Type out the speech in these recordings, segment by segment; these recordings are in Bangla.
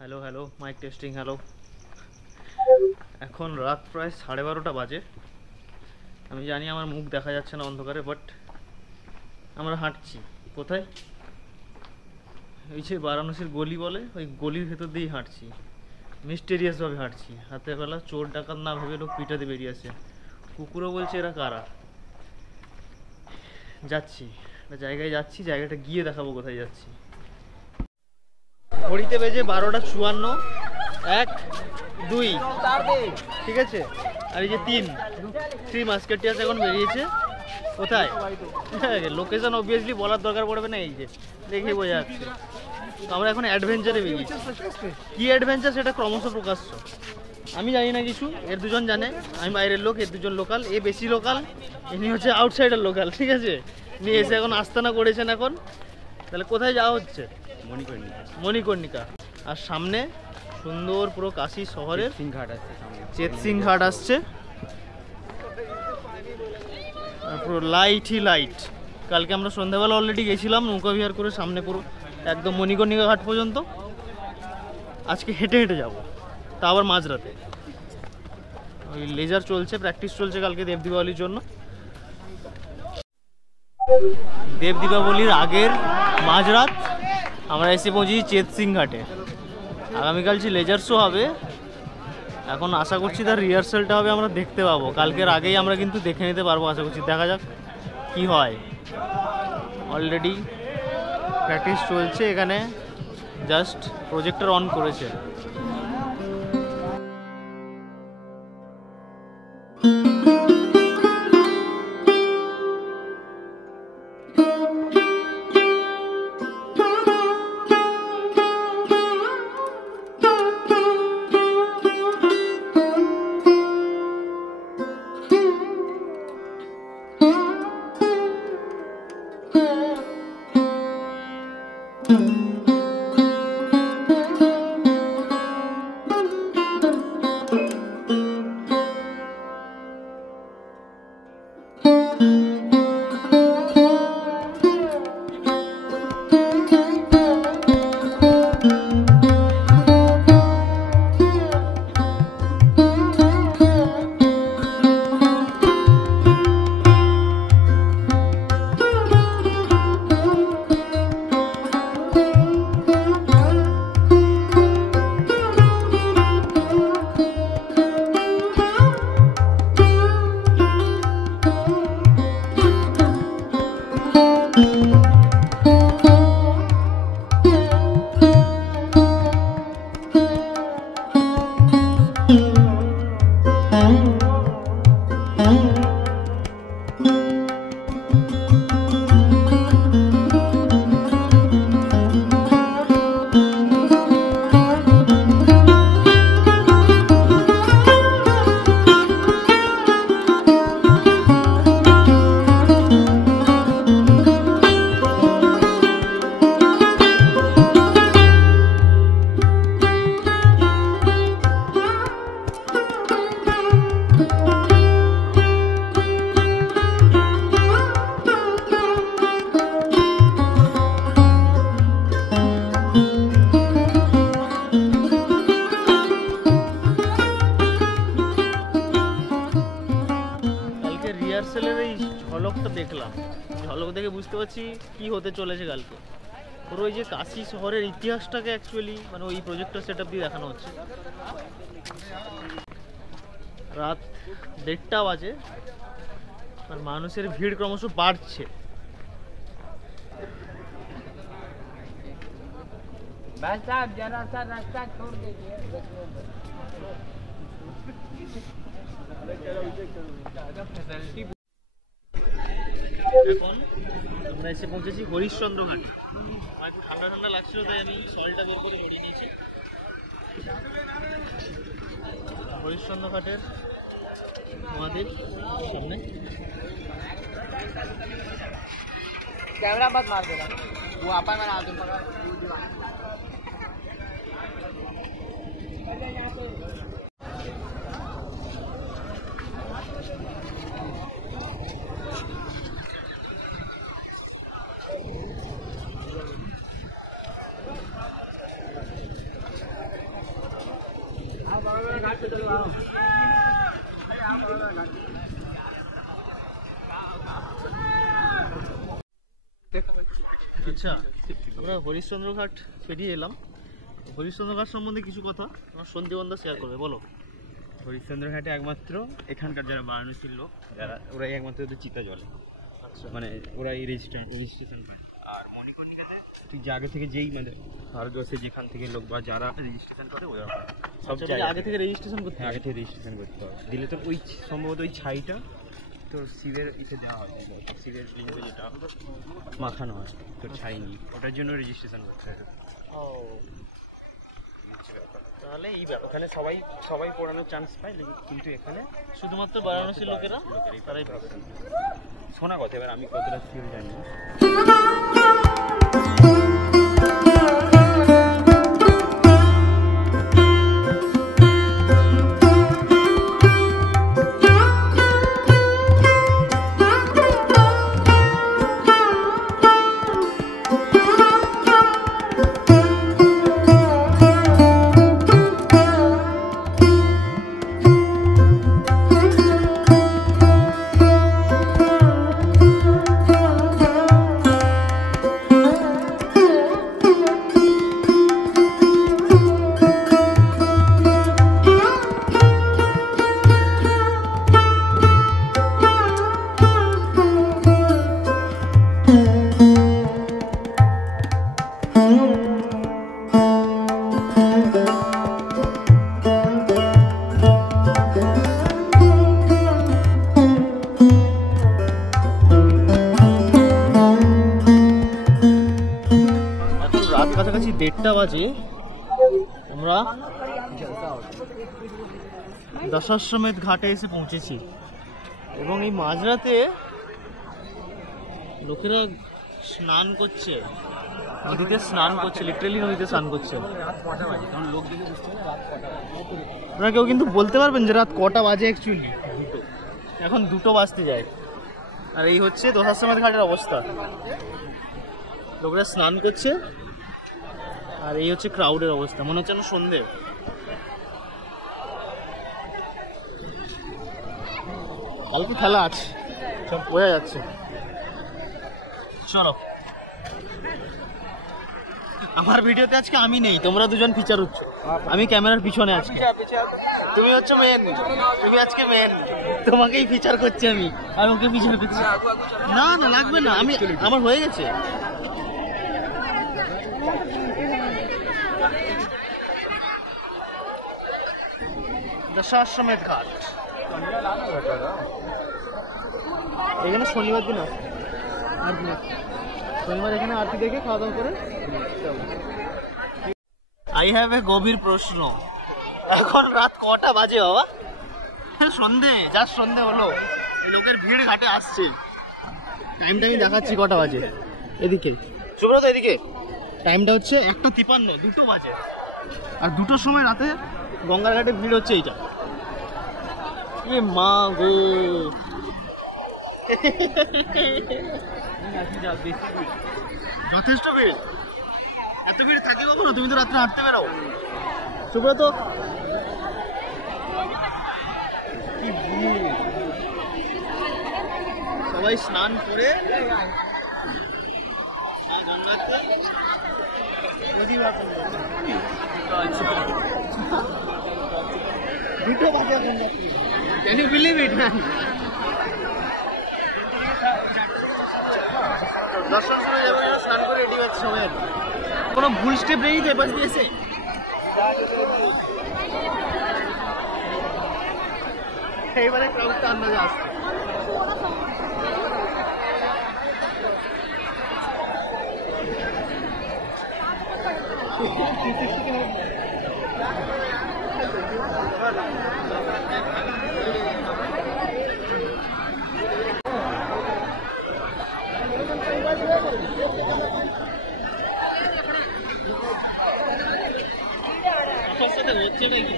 Hello hello, mike testing. Hello, এখন রাত প্রায় 12:30 বাজে। আমি জানি আমার মুখ দেখা যাচ্ছে না অন্ধকারে, বাট আমরা হাঁটছি। কোথায়? ওই যে বারাণসীর গলি বলে, ওই গলির ভেতর দিয়েই হাঁটছি। মিস্টেরিয়াসভাবে হাঁটছি। হাতের বেলা চোর ডাকাত না ভেবে লোক পিটাতে বেরিয়ে আসে। কুকুরও বলছে এরা কারা। যাচ্ছি একটা জায়গায়, যাচ্ছি, জায়গাটা গিয়ে দেখাবো কোথায় যাচ্ছি। ঘড়িতে বেজে 12:54, 1, 2, ঠিক আছে। আর এই যে 3 মাস্কেটিয়াস এখন বেরিয়েছে। কোথায়? লোকেশন অবভিয়াসলি বলার দরকার পড়বে না, এই যে দেখে বোঝা যাচ্ছে। আমরা এখন অ্যাডভেঞ্চারে বেরিয়েছি। কী অ্যাডভেঞ্চার সেটা ক্রমশ প্রকাশ্য। আমি জানি না কিছু, এর দুজন জানে। আমি বাইরের লোক, এর দুজন লোকাল। এ বেশি লোকাল, ইনি হচ্ছে আউটসাইডার লোকাল, ঠিক আছে। নিয়ে এসে এখন আস্তানা করেছেন। এখন তাহলে কোথায় যাওয়া হচ্ছে? মণিকর্ণিকা। আর সামনে সুন্দর পুরো কাশী শহরের চেতসিং ঘাট আসছে। পুরো লাইটই লাইট। কালকে আমরা সন্ধ্যাবেলা অলরেডি গেছিলাম নৌকা বিহার করে সামনে পুরো একদম মণিকর্ণিকা ঘাট পর্যন্ত। আজকে হেঁটে হেঁটে যাব, তা আবার মাঝরাতে। ওই লেজার চলছে, প্র্যাকটিস চলছে কালকে দেব দীপাবলির জন্য। দেব দীপাবলির আগের মাঝরাত আমরা এসে পৌঁছেছি চেতসিং ঘাটে। আগামীকাল যে লেজার শো হবে, এখন আশা করছি তার রিহার্সালটা হবে, আমরা দেখতে পাবো। কালকের আগেই আমরা কিন্তু দেখে নিতে পারবো আশা করছি। দেখা যাক কি হয়। অলরেডি প্র্যাকটিস চলছে এখানে, জাস্ট প্রজেক্টর অন করেছে। রিহার্সালের এই ঝলকটা দেখলাম, ঝলক দেখে বুঝতে পারছি কি হতে চলেছে কালকে। পুরো ওই যে কাশী শহরের ইতিহাসটাকে অ্যাকচুয়ালি মানে ওই প্রজেক্টর সেটআপ দিয়ে দেখানো হচ্ছে। রাত 1:30 বাজে আর মানুষের ভিড় ক্রমশ বাড়ছে। এখন আমরা এসে পৌঁছেছি হরিশ্চন্দ্র ঘাট। আমার একটু ঠান্ডা ঠান্ডা লাগছিল, তাই আমি শলটা বের করে পরিয়ে নিয়েছি। হরিশ্চন্দ্র ঘাটের আমাদের সামনে। कैमरा मत मार देना, वो आपा मैं आ दूंगा। আচ্ছা, আমরা হরিশ্চন্দ্র ঘাট পেরিয়ে এলাম। হরিশ্চন্দ্র ঘাট সম্বন্ধে কিছু কথা আমার সন্দীপন্দা শেয়ার করবে, বলো। হরিশ্চন্দ্র ঘাটে একমাত্র এখানকার যারা বারাণসীর লোক যারা ওরাই একমাত্র ওদের চিতা জলে, আচ্ছা, মানে ওরাই রেজিস্ট্রেশন করে। আর মণিকর্ণিকাতে ঠিক যে আগে থেকে যেই মানে ভারতবর্ষে যেখান থেকে লোক বা যারা রেজিস্ট্রেশন করে ওরা সব আচ্ছা, আগে থেকে রেজিস্ট্রেশন করতে হ্যাঁ, আগে থেকে রেজিস্ট্রেশন করতে হবে। দিলে তো ওই সম্ভবত ওই ছাইটা তোর শিবের ইসে দেওয়া হয়, শিবের লিঙ্গে যেটা মাখানো হয় তোর ছাই নিয়ে, ওটার জন্য রেজিস্ট্রেশন করতে হবে। ও, তাহলে এই ব্যাপার। ওখানে সবাই পড়ানোর চান্স পায়, কিন্তু এখানে শুধুমাত্র বারাণসীর লোকেরা তারাই পাবে। শোনা কথা, এবার আমি কতটা ফিল জানি না। কাছাকাছি 1:30টা বাজে, আমরা দশাশ্বমেধ ঘাটে এসে পৌঁছেছি এবং এই মাঝরাতে লোকেরা স্নান করছে, নদীতে স্নান করছে, লিটারেলি নদীতে স্নান করছে। আপনারা কেউ কিন্তু বলতে পারবেন যে রাত কটা বাজে? অ্যাকচুয়ালি এখন 2টো বাজতে যায়। আর এই হচ্ছে দশাশ্বমেধ ঘাটের অবস্থা, লোকেরা স্নান করছে আর এই হচ্ছে ক্রাউডের অবস্থা, মনে হচ্ছে না সন্ধে। কালকে খেলা আছে, সব বোঝা যাচ্ছে। চলো, আমার ভিডিওতে আজকে আমি নেই, তোমরা দুজন ফিচার হচ্ছ, আমি ক্যামেরার পিছনে আছি। তুমি হচ্ছে মেন, তুমি আজকে মেন, তোমাকেই ফিচার করছি আমি, আর ওকে ফিচার করছি। না না লাগবে না, আমি আমার হয়ে গেছে। দশাশ্বমেধ ঘাট, এখানে শনিবার দিন আছে, শনিবার এখানে আরতি দেখে খাওয়া দাওয়া করে। আই হ্যাভ এ গভীর প্রশ্ন, এখন রাত কটা বাজে বাবা? সন্ধে, যার সন্ধে হলো, এই লোকের ভিড় ঘাটে আসছে। টাইমটা আমি দেখাচ্ছি কটা বাজে, এদিকে সুব্রত, এদিকে টাইমটা হচ্ছে 1:53, 2টো বাজে। আর 2টোর সময় রাতে গঙ্গার ঘাটে ভিড় হচ্ছে এইটা। মা গো, যথেষ্ট ভিড়। এত ভিড় থাকে কখনো? তুমি তো রাত্রে হাঁটতে বেরো সুব্রত। কি ভিড়, সবাই স্নান করে গঙ্গাতে নদী বাঁধন। 2টো বাজে, can you believe it man? দর্শন শুনে যাবো, স্নান করে রেডি হচ্ছে সবাই। কোনো ভুল স্টেপ নেই তো এবার দিয়েছে। এইবারে ক্রাউডটা আন্দাজে আসছে।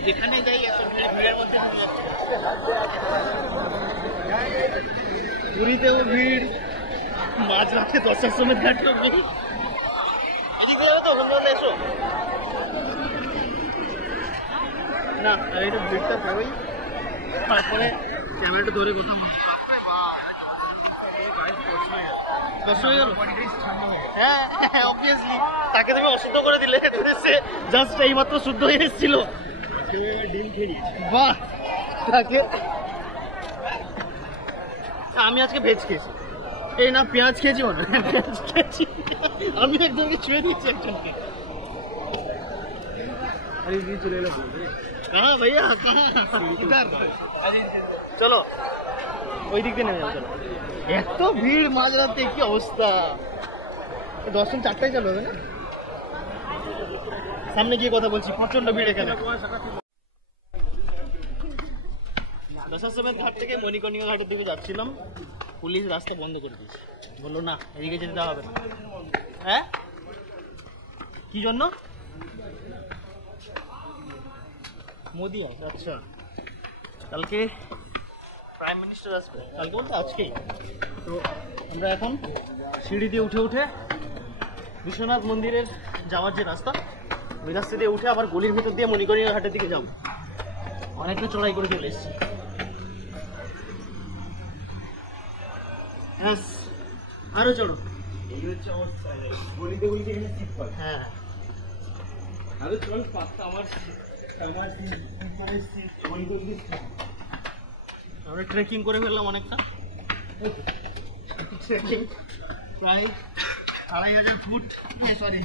যেখানে যাই ভিড়ের মধ্যে পুরীতেও ভিড়, মাঝরাতে দশাশ্বমেধ ঘাটেও ভিড়। এদিকে যাবে তো, ওখান থেকে এসো। না এটা ভিড়টা পেরোই, তারপরে ক্যামেরাটা ধরে কথা বলছি। কষ্ট হয়ে গেল? হ্যাঁ অবভিয়াসলি, তাকে তুমি অশুদ্ধ করে দিলে, সে জাস্ট এইমাত্র শুদ্ধ হয়ে এসেছিল। ডিম খেয়ে বাহ, তাকে আমি আজকে ভেজ খেয়েছি, এই না পেঁয়াজ খেয়েছি, মনে পেঁয়াজ খেয়েছি আমি একজনকে ছুঁয়ে দিচ্ছি একজনকে। চলে এলো হ্যাঁ ভাইয়া চলো ওই দিক দিয়ে নেমে যাবো। চলো, এত ভিড় মাঝরাতে, কি অবস্থা। দর্শন 4টায় চালু হবে না? সামনে গিয়ে কথা বলছি, প্রচন্ড ভিড় এখানে। দশাশ্রমের ঘাট থেকে মণিকর্ণিকা ঘাটের দিকে যাচ্ছিলাম, পুলিশ রাস্তা বন্ধ করে দিয়েছে, বললো না এদিকে যেতে হবে না। হ্যাঁ কি জন্য? মোদি আছে, আচ্ছা কালকে প্রাইম মিনিস্টার আসবে, কালকে বলতে আজকেই। তো আমরা এখন সিঁড়ি দিয়ে উঠে উঠে বিশ্বনাথ মন্দিরের যাওয়ার যে রাস্তা, ওই রাস্তা দিয়ে উঠে আবার গলির ভিতর দিয়ে মণিকর্ণিকা ঘাটের দিকে যাবো। অনেকটা চড়াই করে চলে এসেছি। হ্যাঁ আরো চড়ো। এই হচ্ছে অবস্থা, গলিতে গলিতে এখানে সিট পাবে। হ্যাঁ আরে চল পাঁচটা আমার আমরা ট্রেকিং করে ফেললাম অনেকটা, ট্রেকিং প্রায় 2500 ফুট, সরি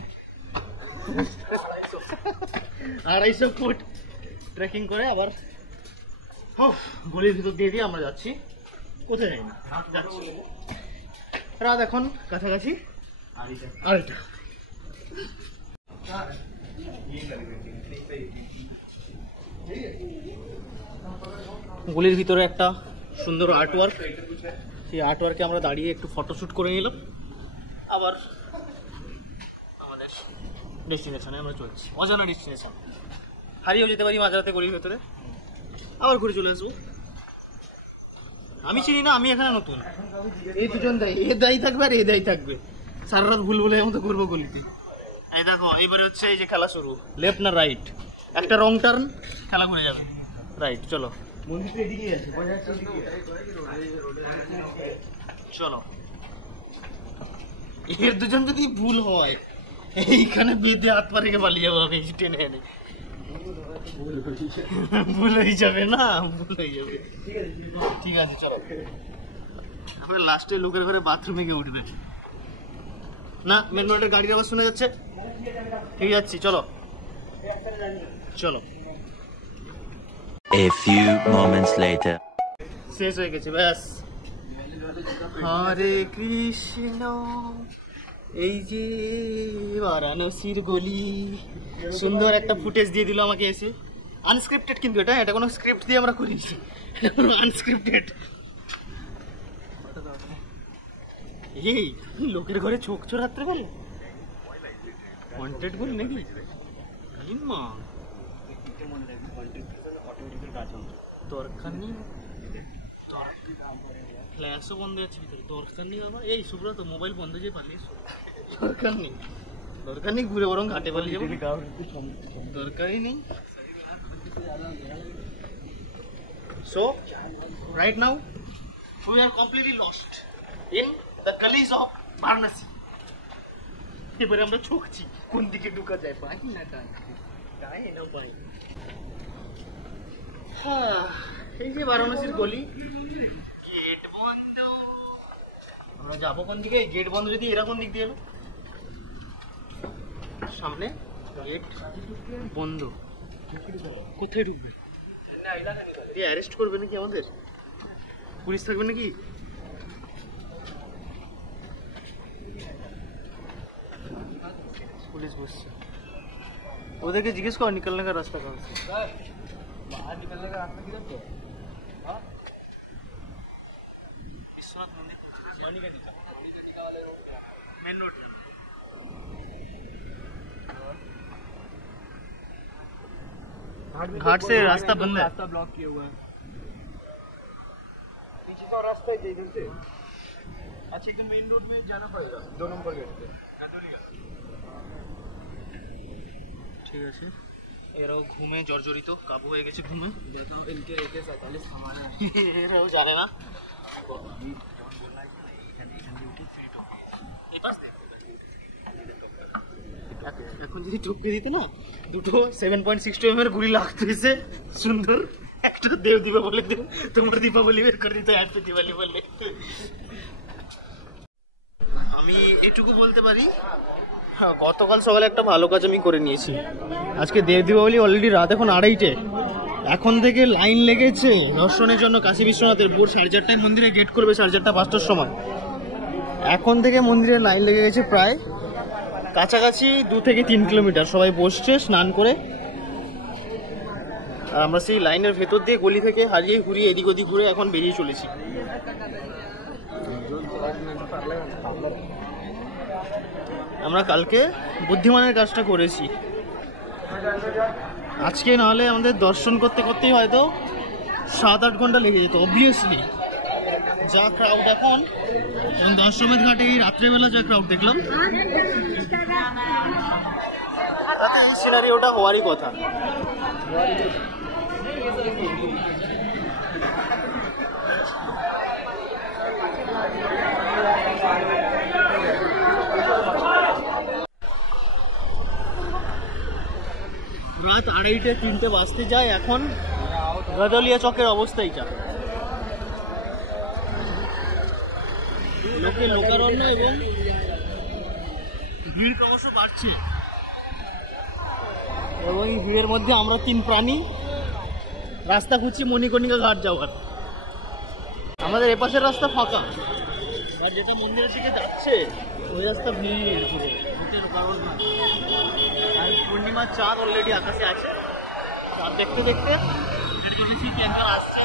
250 ফুট ট্রেকিং করে আবার গলির ভিতর দিয়ে আমরা যাচ্ছি। কোথায় যাই না, যাচ্ছি। রাত এখন কাছাকাছি 2:30। গলির ভিতরে একটা সুন্দর আর্টওয়ার্ক, সেই আর্টওয়ার্কে আমরা দাঁড়িয়ে একটু ফটোশ্যুট করে নিলাম, আবার আমাদের ডেস্টিনেশনে আমরা চলছি। অজানা ডেস্টিনেশন, হারিয়েও যেতে পারি মাঝরাতে গলির ভেতরে, আবার ঘুরে চলে আসবো। আমি চিনি না, আমি এখানে নতুন। এই দুজন দায়ী, এ দায়ী থাকবে আর এ দায়ী থাকবে, সারা রাত ভুল ভুলের মতো ঘুরবো গলিতে। এই দেখো এইবারে হচ্ছে এই যে খেলা শুরু, লেফট না রাইট, একটা রং টার্ন, খেলা ঘুরে যাবে। রাইট, চলো মন্দিরটা এদিকেই আছে, চলো। এর দুজন যদি ভুল হয়, এইখানে বেঁধে হাত পা রেখে পালিয়ে যাবে, টেনে এনে। ভুল হয়ে যাবে না, ভুল হয়ে যাবে। ঠিক আছে চলো। তারপরে লাস্টে লোকের ঘরে বাথরুমে গিয়ে উঠবে না, মেন রোডের গাড়ির আওয়াজ শোনা যাচ্ছে, ঠিক যাচ্ছি, চলো চলো। A few moments later. শেষ হয়ে গেছে, ব্যাস। হরে কৃষ্ণ, এই যে বারাণসীর গলি। সুন্দর একটা ফুটেজ দিয়ে দিল আমাকে এসে, আনস্ক্রিপ্টেড, কিন্তু এটা কোনো স্ক্রিপ্ট দিয়ে আমরা করিনি, এটা পুরো আনস্ক্রিপ্টেড। এই লোকের ঘরে চোখ চোরাত্রে গেল, ওয়ান্টেড বল নাকি? মা দরকার নেই, ফ্ল্যাশও বন্ধ আছে ভিতরে, দরকার নেই বাবা। এই সুব্রত মোবাইল বন্ধ যে পালিয়ে, দরকার নেই, দরকার নেই, ঘুরে বরং ঘাটে পালিয়ে যাবো, দরকারই নেই। So right now we are completely lost in the gullies of Varanasi. এবারে আমরা ছুকছি কোন দিকে ঢুকা যায়, পাই না পাই। এই যে বারাণসীর গলি, গেট বন্ধ, আমরা যাবো কোন দিকে? গেট বন্ধ যদি এরকম দিক দিয়ে এলো, সামনে গেট বন্ধ, কোথায় ঢুকবে? দিয়ে অ্যারেস্ট করবে নাকি আমাদের? পুলিশ থাকবে নাকি? पुलिस बसছে, ওদেরকে জিজ্ঞেস কর निकलने का रास्ता कहाँ से, बाहर निकलने का रास्ता किधर से? हाँ विश्वनाथ मंदिर मणिकर्णिका वाले रोड पे, मेन रोड घाट से रास्ता बंद है, रास्ता ब्लॉक किए हुए हैं। पीछे का रास्ता है इधर से, अच्छा एकदम मेन रोड में जाना पड़ेगा 2 नंबर गेट पे। ঠিক আছে। এরাও ঘুমে জর্জরিত, কাবু হয়ে গেছে ঘুমে। এরাও জানে না। এখন যদি টপকে দিত না, দুটো 7.62 mm গুলি লাগতো এসে সুন্দর, একটা দেব দিবা বলে দেব, তোমার দীপাবলি বের করে দিত হ্যাপি দিওয়ালি বলে। আমি এটুকু বলতে পারি, হ্যাঁ, গতকাল সকালে একটা ভালো কাজ আমি করে নিয়েছি। আজকে দেব দীপাবলি অলরেডি রাত এখন 2:30, এখন থেকে লাইন লেগেছে দর্শনের জন্য কাশী বিশ্বনাথের। ভোর 4:30টায় মন্দিরে গেট করবে, 4:30 5টার সময়। এখন থেকে মন্দিরে লাইন লেগে গেছে প্রায় কাছাকাছি 2 থেকে 3 কিলোমিটার। সবাই বসছে স্নান করে, আর আমরা সেই লাইনের ভেতর দিয়ে গলি থেকে হারিয়ে ঘুরিয়ে এদিক ওদিক ঘুরে এখন বেরিয়ে চলেছি। আমরা কালকে বুদ্ধিমানের কাজটা করেছি, আজকে নাহলে আমাদের দর্শন করতে করতেই হয়তো 7-8 ঘন্টা লেগে যেত অবভিয়াসলি। যা ক্রাউড এখন, এবং দশমের ঘাটে এই রাত্রেবেলা যা ক্রাউড দেখলাম, তাতে এই সিনারি ওটা হওয়ারই কথা। রাত 2:30-3টে বাজতে যায় এখন। গাদলিয়া চকের অবস্থা এইটা, লোকে লোকারণ্য এবং ভিড় ক্রমশ বাড়ছে, এবং এই ভিড়ের মধ্যে আমরা 3 প্রাণী রাস্তা খুঁজছি মণিকর্ণিকা ঘাট যাওয়ার। আমাদের এপাশের রাস্তা ফাঁকা, আর যেটা মন্দিরের দিকে যাচ্ছে ওই রাস্তা ভিড় পুরো, লোকের লোকারণ্য। আর পূর্ণিমার চাঁদ অলরেডি আকাশে আছে, চাঁদ দেখতে দেখতে এর জন্য সেই ক্যান্টার আসছে।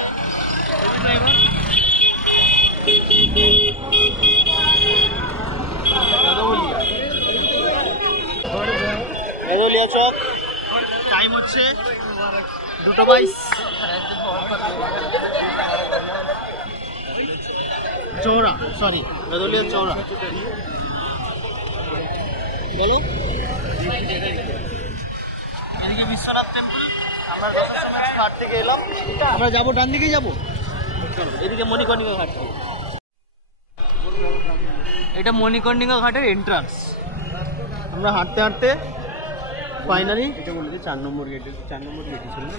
গাদলিয়া চক, টাইম হচ্ছে 2:22। চৌড়া, সরি গাদলিয়া চৌড়া। বলো, এদিকে বিশ্বনাথ টেম্পল, আমরা দশমের ঘাট থেকে এলাম, আমরা যাবো ডান দিকেই যাবো। চলো, এদিকে মণিকর্ণিকা ঘাট, এটা মণিকর্ণিকা ঘাটের এন্ট্রান্স। আমরা হাঁটতে হাঁটতে ফাইনালি, এটা বলেছে 4 নম্বর গেটে, 4 নম্বর গেটে ছিল না?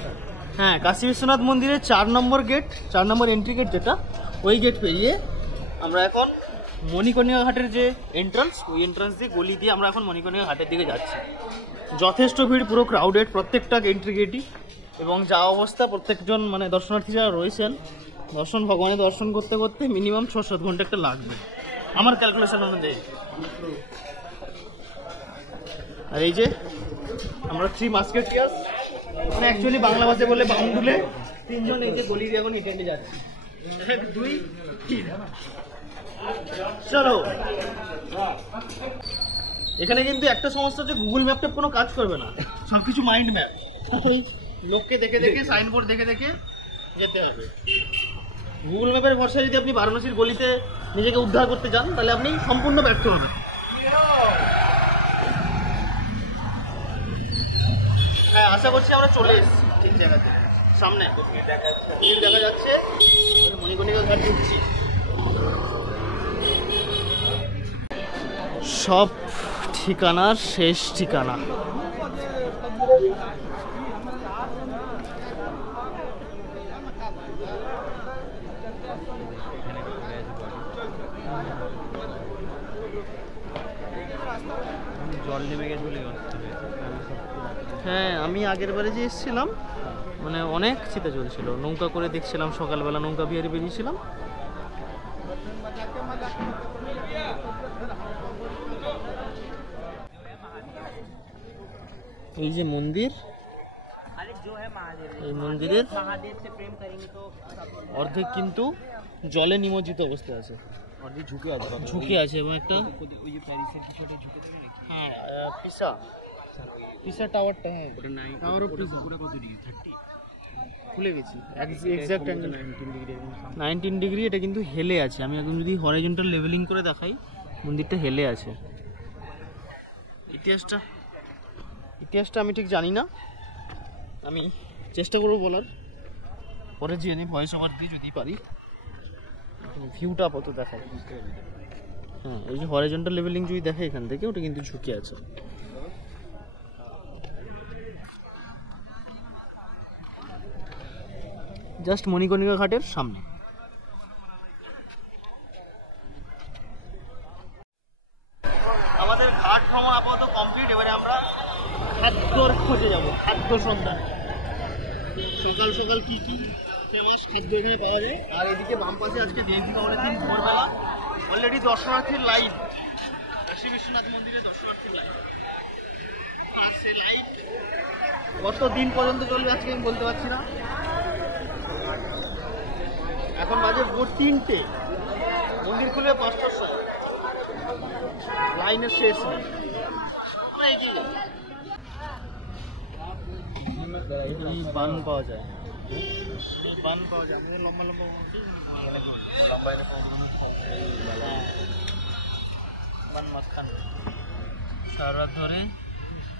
হ্যাঁ, কাশী বিশ্বনাথ মন্দিরের 4 নম্বর গেট, 4 নম্বর এন্ট্রি গেট যেটা, ওই গেট পেরিয়ে আমরা এখন মণিকর্ণিকা ঘাটের যে এন্ট্রান্স, ওই এন্ট্রান্স দিয়ে গলি দিয়ে আমরা এখন মণিকর্ণিকা ঘাটের দিকে যাচ্ছি। যথেষ্ট ভিড়, পুরো ক্রাউডেড প্রত্যেকটা এন্ট্রি গেটই, এবং যা অবস্থা প্রত্যেকজন মানে দর্শনার্থী যারা রয়েছেন, ভগবানের দর্শন করতে করতে মিনিমাম 6-7 ঘন্টা একটা লাগবে আমার ক্যালকুলেশন অনুযায়ী। আর এই যে আমরা 3 মাস্কেটিয়ার্স, মানে অ্যাকচুয়ালি বাংলা ভাষায় বলে বামদুলে, 3 জন এই যে গলি দিয়ে এখন হেঁটে হেঁটে যাচ্ছি। 1 2 3, চলো। এখানে কিন্তু একটা সমস্যা হচ্ছে, গুগল ম্যাপটা কোনো কাজ করবে না, সবকিছু মাইন্ড ম্যাপ। লোককে দেখে দেখে, সাইনবোর্ড দেখে দেখে যেতে হবে। গুগল ম্যাপের ভরসায় যদি আপনি বারাণসীর গলিতে নিজেকে উদ্ধার করতে চান, তাহলে আপনি সম্পূর্ণ ব্যর্থ হবেন। হ্যাঁ, আশা করছি আমরা চলে এসেছি ঠিক জায়গাতে। সামনে ভিড় দেখা যাচ্ছে, মণিকর্ণিকা ঘাট ঢুকছি। সব ঠিকানার শেষ ঠিকানা। জল নেমে গেছে বলে। হ্যাঁ, আমি আগের বারে যে এসেছিলাম, মানে অনেক চিতা চলছিল, নৌকা করে দেখছিলাম, সকালবেলা নৌকা বিহারে বেরিয়েছিলাম। এই যে মন্দির, এই মন্দিরের অর্ধেক কিন্তু জলে নিমজ্জিত অবস্থায় আছে, অর্ধেক ঝুঁকে আছে, ঝুঁকে আছে, এবং একটা ওই যে প্যারিসের কিছু একটা ঝুঁকে থাকে নাকি? হ্যাঁ, পিসা টাওয়ারটা, হ্যাঁ ওটা নাই, টাওয়ার অফ পিসা। ওটা কত ডিগ্রি? 30 খুলে গেছি, এক্সাক্ট 19 ডিগ্রি। 19 ডিগ্রি। এটা কিন্তু হেলে আছে, আমি এখন যদি হরাইজন্টাল লেভেলিং করে দেখাই, মন্দিরটা হেলে আছে। ইতিহাসটা আমি ঠিক জানি না, আমি চেষ্টা করবো বলার, পরে জেনে ভয়েস ওভার দিয়ে যদি পারি। ভিউটা আপাতত দেখায়। হ্যাঁ, ওই যে হরাইজন্টাল লেভেলিং যদি দেখে এখান থেকে, ওটা কিন্তু ঝুঁকে আছে। জাস্ট মণিকর্ণিকা ঘাটের সামনে। আমাদের ঘাট ভ্রমণ আপাতত কমপ্লিট। এবারে আমরা খাদ্যর খোঁজে যাব, খাদ্য সন্ধান। সকাল সকাল কি কি ফেমাস খাদ্য এখানে পাওয়া যায়। আর এদিকে বাম পাশে আজকে অনেক দিন ভোরবেলা অলরেডি দর্শনার্থীর লাইন, কাশী বিশ্বনাথ মন্দিরে দর্শনার্থীর লাইন। আর সে লাইন কত দিন পর্যন্ত চলবে আজকে আমি বলতে পারছি না। এখন বাজে ভোর 3টে, মন্দির খুলবে 5টার সময়, লাইনের শেষ নেই। আমরা এগিয়ে যাই। বান পাওয়া যায়, বান পাওয়া যায় আমাদের লম্বা লম্বা বান মাখান সারা রাত ধরে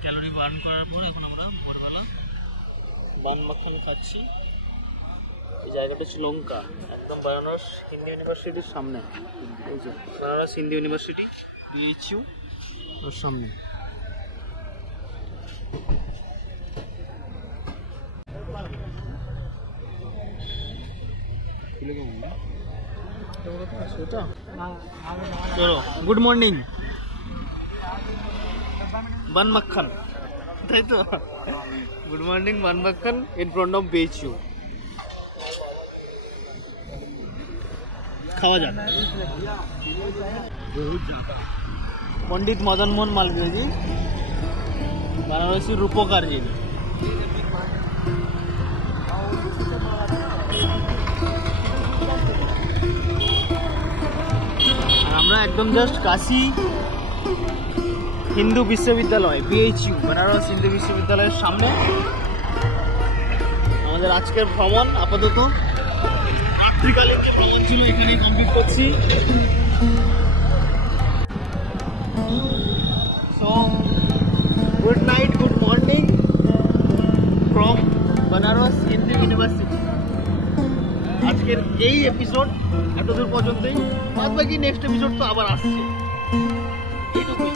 ক্যালোরি বার্ন করার পর এখন আমরা ভোরবেলা বান মাখান খাচ্ছি। এই জায়গাটা হচ্ছে লঙ্কা, একদম বেনারস হিন্দু ইউনিভার্সিটির সামনে। এই যে বেনারস হিন্দু ইউনিভার্সিটি BHU ওর সামনে। চলো, গুড মর্নিং। বান মাখান, তাই তো? Good morning bun makhan in front of BHU। খাওয়া যাক। पंडित मदन मोहन मालवीय जी, बनारसी रूपकार जी। আমরা একদম জাস্ট কাশী হিন্দু বিশ্ববিদ্যালয় BHU বেনারস হিন্দু বিশ্ববিদ্যালয়ের সামনে। আমাদের আজকের ভ্রমণ আপাতত রাত্রিকালীন যে ভ্রমণ ছিল এখানেই কমপ্লিট করছি। So good night, good morning from Banaras Hindu university. আজকের এই এপিসোড এতদূর পর্যন্তই, বাদ বাকি নেক্সট এপিসোড তো আবার আসছে। এইটুকুই।